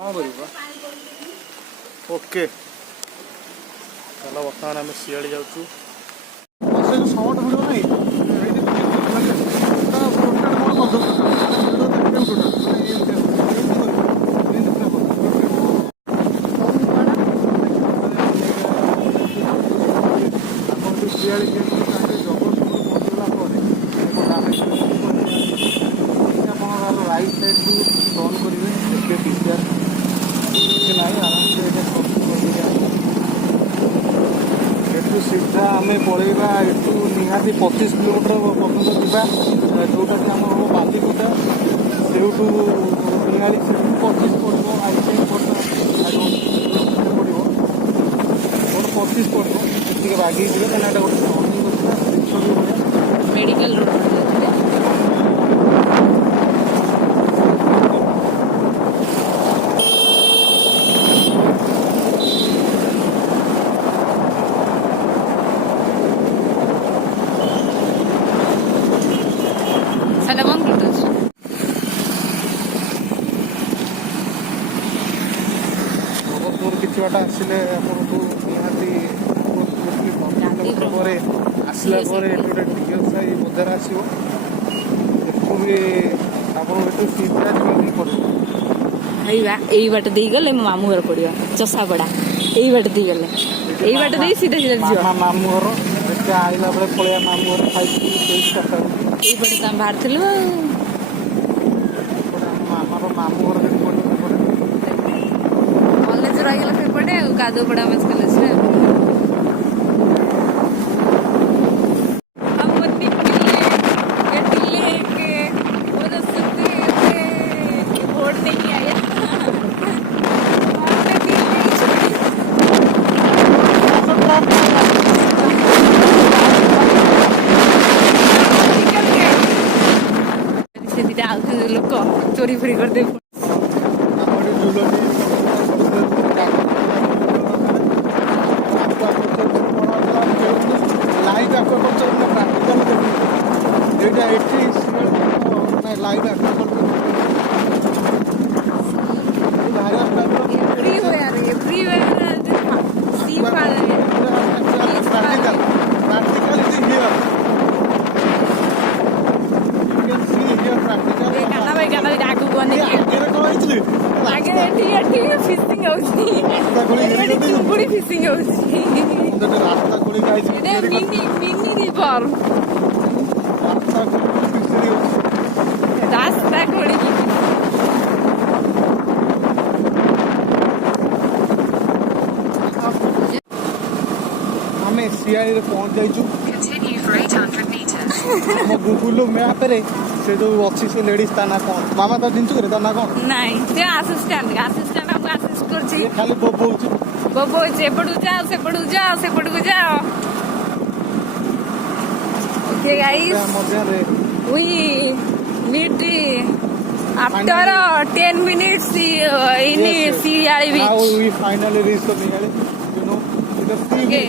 हाँ बोलिबा ओके चलो बर्तमान आम शियाड़ी जाऊँ शॉर्ट वीडियो नहीं शियाड़ी राइट साइड को टर्न करेंगे देखिए पिक्चर କିଛି ନାହିଁ ଆରାମସେ ଏଇଟା ଏଠୁ ସିଧା ଆମେ ପଳେଇବା ଏଠୁ ନିହାତି 25 କିଲୋମିଟର ପର୍ଯ୍ୟନ୍ତ ଯିବା ଯେଉଁଟାକି ଆମର ହେବ ବାଲିକୁଦା ସେଇଠୁ ନିହାତି ସେଠୁ 25 ପଡ଼ିବ ଆଇସାଇଡ୍ ପଡ଼ିବ ପଡ଼ିବ ମୋର 25 ପଡ଼ିବ ଟିକେ ବାଗେଇ ଯିବେ କାହିଁକିନା ଏଇଟା ଗୋଟେ ଟର୍ଣ୍ଣିଂ ଅଛି ନା ଜିନିଷ ବି ଭଳିଆ ମେଡିକାଲ ରୋଡ୍ କିଛି ବାଟ ଆସିଲେ ଆପଣଙ୍କୁ ନିହାତି ପରେ ଆସିଲା ପରେ ଏଠି ଗୋଟେ ଟିକେଟ୍ ସାହି ବଜାର ଆସିବ ଏଠୁ ବି ଆପଣଙ୍କୁ ଏଠୁ ସିଧା ଯିବାକୁ ପଡ଼ିବ ଏଇ ବାଟ ଦେଇ ଗଲେ ମୋ ମାମୁଁ ଘର ପଡ଼ିବ ଚଷାପଡ଼ା ଏଇ ବାଟ ଦେଇ ଗଲେ ଏଇ ବାଟ ଦେଇ ସିଧା ସିଧା ଯିବ ମାମୁଁ ଘର ଏଠି ଆଇଲା ବେଳେ ପଳେଇବା ମାମୁଁ ଘର ଖାଇକି ସେଇ ଚାରିଟା ଏଇ ବାଟ ତ ଆମେ ବାହାରିଥିଲୁ ଆଉ ଆମର ମାମୁଁ ଘର କେମିତି ପଡ଼ିବ କଲେଜ ରହିଗଲା ସେପଟେ ଆଉ କାଦୁପଡ଼ା ମେସ୍ କଲେଜରେ लोक चोरी फोरी करते फिशिंग फिशिंग मिनी रिवर रास्ता खोड़ी आमे सियाड़ी रे पहुंच जाइछु गूगल मैप रे से जो अच्छी से लेडीज ता ना कौन मामा तो जिंचु करे ता ना कौन नहीं से असिस्टेंट हमको असिस्ट करछि खाली बोबोउछु एपटू जाओ सेपटू जाओ okay guys we meet after 10 minutes in Siyali beach now we finally reached the Siyali you know the sea okay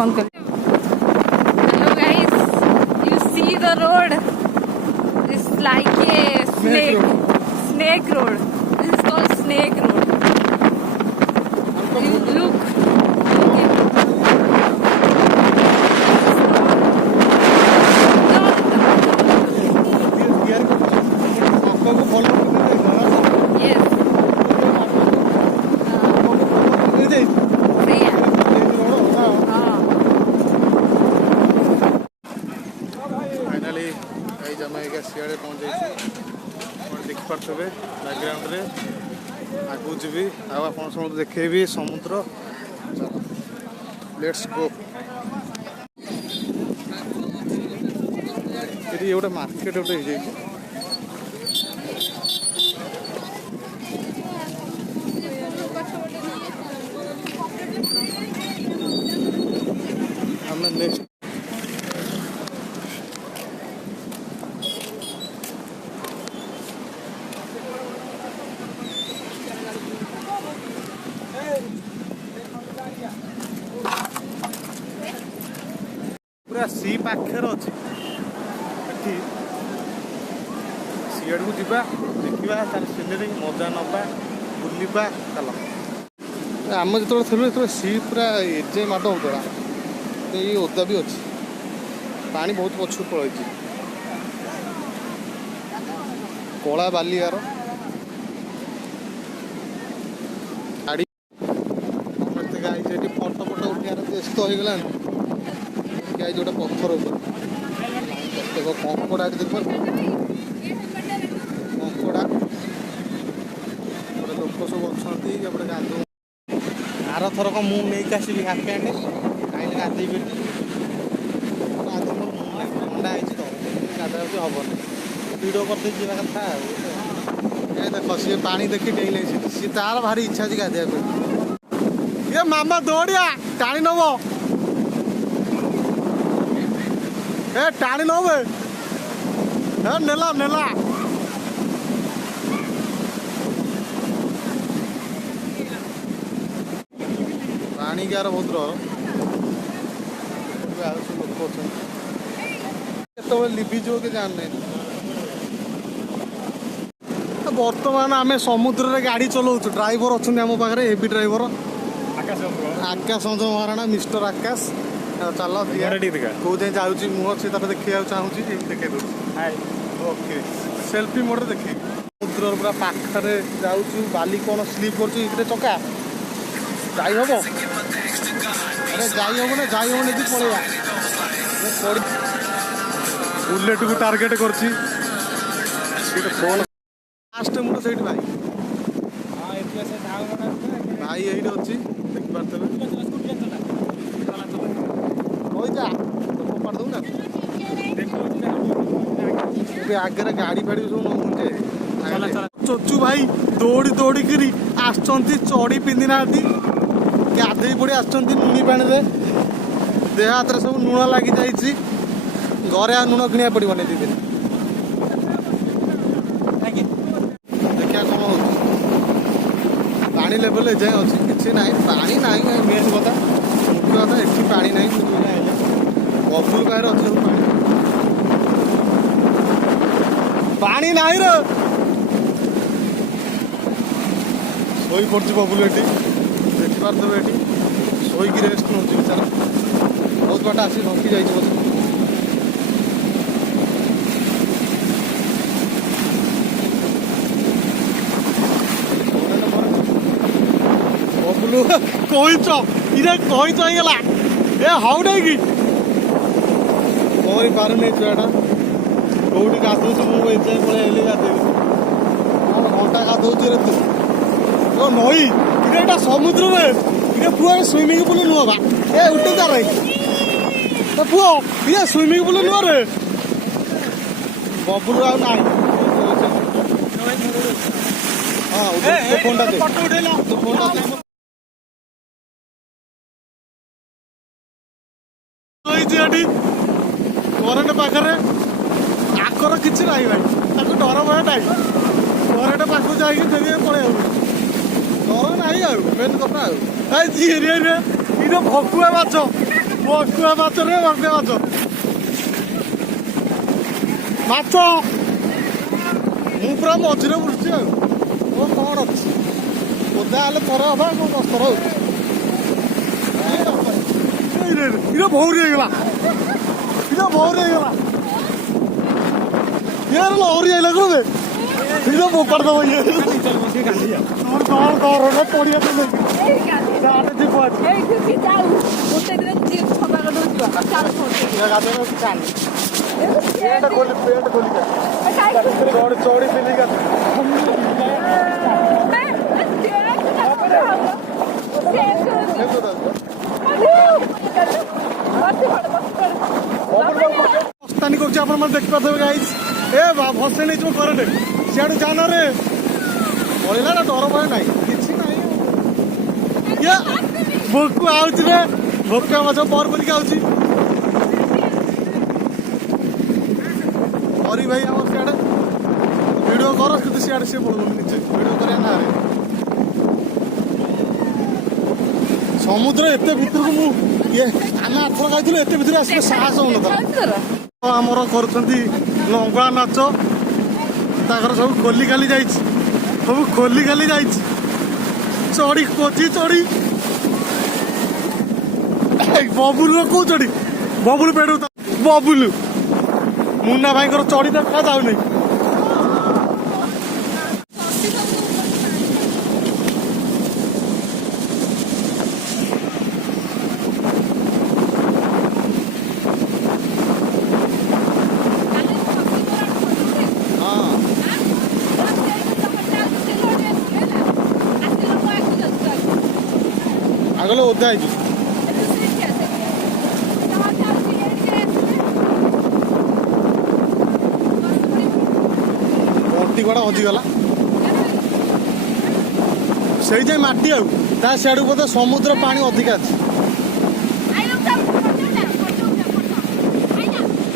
on kar hello guys you see the road it's like a snake road this is called snake road look सियाड़े पहुँच जाइए देखिपे background रे आगू जी आप समस्त देखेबी समुद्र let's go ये गोटे market गोटे हो नेक्स्ट पूरा सी पाखे अच्छी सी ସିଆଡ଼କୁ ଯିବା ଦେଖିବା ତାର ସିନେରୀ ମଜା ନେବା ବୁଲିବା ଚାଲ। ଆମେ ଯେତେବେଳେ ଥିଲୁ ସେତେବେଳେ ସି ପୁରା ଏଜେ ମାଡ଼ ହେଉଥିଲା, ଏଇ ଓଦା ବି ଅଛି, ପାଣି ବହୁତ ପଛକୁ ପଳେଇଛି। କଳା ବାଲିଆର ଗାଡ଼ି ଗାଈ ସେଠି ଫଟୋ ଫଟୋ ଉଠିବାର ବ୍ୟସ୍ତ ହେଇଗଲାଣି। ଗାଈ ଗୋଟେ ପଥର ଉପରେ ଦେଖ କଙ୍କଡ଼ା ଏଠି ଦେଖ କଙ୍କଡ଼ା, ଗୋଟେ ଲୋକ ସବୁ ଅଛନ୍ତି ଏପଟେ ଗାଧୁ। ଆରଥରକ ମୁଁ ନେଇକି ଆସିବି ହାଫ୍ ପ୍ୟାଣ୍ଟ ଖାଇଲେ ଗାଧେଇବି। ଆଜି ମୋର ଥଣ୍ଡା ହେଇଛି ତ ଗାଧୋଉଛି ହବନି, ଭିଡ଼ିଓ କରିଦେଇ ଯିବା କଥା ଆଉ। ଏ ଦେଖ ସିଏ ପାଣି ଦେଖି ଡେଇଁଲେ ସେଠି, ସିଏ ତାର ଭାରି ଇଚ୍ଛା ଅଛି ଗାଧୋଇବା ପାଇଁ। ଏ ମାମା ଦୌଡ଼ିଆ ଟାଣି ନବ, ଏ ଟାଣି ନବ ଏ ନେଲା ନେଲା। ପାଣିକାର ଭଦ୍ର ଆଉ ସବୁ ଲୋକ ଅଛନ୍ତି, କେତେବେଳେ ଲିଭିଯିବ କି ଜାଣିନାହିଁ। ବର୍ତ୍ତମାନ ଆମେ ସମୁଦ୍ରରେ ଗାଡ଼ି ଚଲାଉଛୁ, ଡ୍ରାଇଭର ଅଛନ୍ତି ଆମ ପାଖରେ, ହେଭି ଡ୍ରାଇଭର ଆକାଶ ମହାରାଣା, ମିଷ୍ଟର ଆକାଶ। ଚାଲ କୋଉ ଯାଏଁ ଯାଉଛି ମୁହଁ ସେ ତାର ଦେଖିବାକୁ ଚାହୁଁଛି, ଏମିତି ଦେଖେଇ ଦେଉଛି। ଓକେ ସେଲ୍ଫି ମୋଡ଼ରେ ଦେଖେଇ। ସମୁଦ୍ର ପୁରା ପାଖରେ ଯାଉଛୁ, ବାଲି କ'ଣ ସ୍ଲିପ୍ କରୁଛୁ ଏଥିରେ ଚକା ଯାଇ ହବ? ଆରେ ଯାଇ ହବ ନା, ଯାଇ ହବନି ଯଦି ପଳେଇବା। ବୁଲେଟକୁ ଟାର୍ଗେଟ କରୁଛି ଫାଷ୍ଟ ମୁଁ ସେଇଠି ଭାଇ ଭାଇ ଏଇଠି ଅଛି ଦେଖିପାରୁଥିବେ। କହିଯା ଫୋପାଡ଼ି ଦଉ ନା ଏବେ ଆଗରେ ଗାଡ଼ି ଫାଡ଼ି ସବୁ ନଉଛେ। ଚଚୁ ଭାଇ ଦୌଡ଼ି ଦୌଡ଼ିକିରି ଆସୁଛନ୍ତି, ଚଡ଼ି ପିନ୍ଧି ନାହାନ୍ତି, ଗାଧେଇ ପଡ଼ି ଆସୁଛନ୍ତି ଲୁଣି ପାଣିରେ, ଦେହ ହାତରେ ସବୁ ଲୁଣ ଲାଗିଯାଇଛି। ଘରେ ଆଉ ଲୁଣ କିଣିବାକୁ ପଡ଼ିବନି ଦି ଦିନ। ଦେଖିବା କ'ଣ ହେଉଛି। ପାଣି ଲେଭେଲ ଏଯାଏଁ ଅଛି, କିଛି ନାହିଁ, ପାଣି ନାହିଁ। ମେନ୍ କଥା ମୁଖ୍ୟ କଥା ଏଠି ପାଣି ନାହିଁ। ବବୁଲ ବାହାରେ ଅଛି ସବୁ ପାଣି, ପାଣି ନାହିଁ ରେ। ଶୋଇ ପଡ଼ୁଛି ବବୁଲ ଏଠି, ଦେଖିପାରୁଥିବେ ଏଠି ଶୋଇକି ରେଷ୍ଟ ନେଉଛି ବିଚାରା। ବହୁତ ବାଟ ଆସି ଢଙ୍କି ଯାଇଛି ବୋଧେ। ବବୁଲୁ କହିଛ ଇରେ କହିଛ ହେଇଗଲା ଏ ହାଉଡା କି କରିପାରୁନି ଛୁଆଟା। କୋଉଠି ଗାଧଉଛୁ ମୁଁ ଏଯାଏଁ ପଳେଇ ଆଇଲି ଗାଧେଇବି। କ'ଣ ଘଣ୍ଟା ଗାଧଉଛୁ ରେ ତୁ? ନଈ ଇରେ ଏଇଟା ସମୁଦ୍ରରେ ଇରେ ପୁଅ, ସୁଇମିଂ ପୁଲ ନୁହଁ ବା, ଏ ଉଠେ ତାର ପୁଅ, ଇଏ ସୁଇମିଂ ପୁଲ ନୁହଁ ରେ। ବବୁଲୁ ଆଉ ନାହିଁ। ହଁ ଫୋନଟା ଦେ, ତୋ ଫୋନଟା ଦେ। ଏଠି କରେଣ୍ଟ ପାଖରେ ଆଖର କିଛି ନାହିଁ ଭାଇ, ତାକୁ ଡର ଭୟ ନାହିଁ। କରେଣ୍ଟ ପାଖକୁ ଯାଇକି ଫେରି ପଳେଇ ଆଉଛୁ, ଡର ନାହିଁ ଆଉ ମେନ୍ କଥା ଆଉ। ଏଇଟା ଭକୁଆ ମାଛ, ଭକୁଆ ମାଛ ରେ ଭକୁଆ ମାଛ ମାଛ। ମୁଁ ପୁରା ମଝିରେ ବୁଲୁଛି ଆଉ କ'ଣ ଅଛି। ଓଦା ହେଲେ ଥରେ ହବା, କ'ଣ ଦଶଥର ହଉଛି। ଇଏ ଭଉରୀ ହେଇଗଲା, ଇଏ ଭଉରୀ ହେଇଗଲା, ଇଏ ଲହରୀ ଆଇଲା କ'ଣ ଇଏ ଫୋପାଡ଼ି ଦବ। ଇଏ କ'ଣ କର ପଡ଼ିଆ ତ ନେଇକି ଯିବ ଚଢ଼ି ପିଲି ବସ୍ତାନି କରୁଛି ଆପଣମାନେ ଦେଖିପାରୁଥିବେ ଗାଇସ୍। ଏ ଭସେଇ ନେଇଯିବ କରେଣ୍ଟ, ସିଆଡ଼ୁ ଜାନରେ ପଳେଇଲା ନା, ଡର ଭୟ ନାହିଁ, କିଛି ନାହିଁ। ଇଏ ଭୋକ ଆଉଛି ରେ, ଭୋକା ମାଛ ପର ପରିକି ଆଉଛି। ହରି ଭାଇ ଆମର ସିଆଡ଼େ ଭିଡ଼ିଓ କର, କିନ୍ତୁ ସିଆଡ଼େ ସିଏ ପଳଉନି ନିଜେ ଭିଡ଼ିଓ କରିବା ନାଁରେ। ସମୁଦ୍ର ଏତେ ଭିତରକୁ ମୁଁ ଆମେ ଆଥର ଖାଇଥିଲୁ, ଏତେ ଭିତରେ ଆସିଲେ ସାହସ ହଉନଥିଲା। ଆମର କରୁଛନ୍ତି ଲଙ୍ଗଳା ନାଚ, ତାଙ୍କର ସବୁ ଖୋଲି ଖାଲି ଯାଇଛି, ସବୁ ଖୋଲି ଖାଲି ଯାଇଛି। ଚଢି କୋଚି ଚଢି ବବୁଲର କୋଉ ଚଢି ବବୁଲ ପେଡୁ ବବୁଲୁ ମୁନା ଭାଇଙ୍କର ଚଢି ଦେଖା ଯାଉନି। আগলে ওদা ହେଇଛୁ ବଟି ଗୁଡା ହଜିଗଲା ସେଇ ଯାଇ ମାଟି ଆଉ ତା ସିଆଡକୁ ବୋଧେ ସମୁଦ୍ର ପାଣି ଅଧିକା ଅଛି।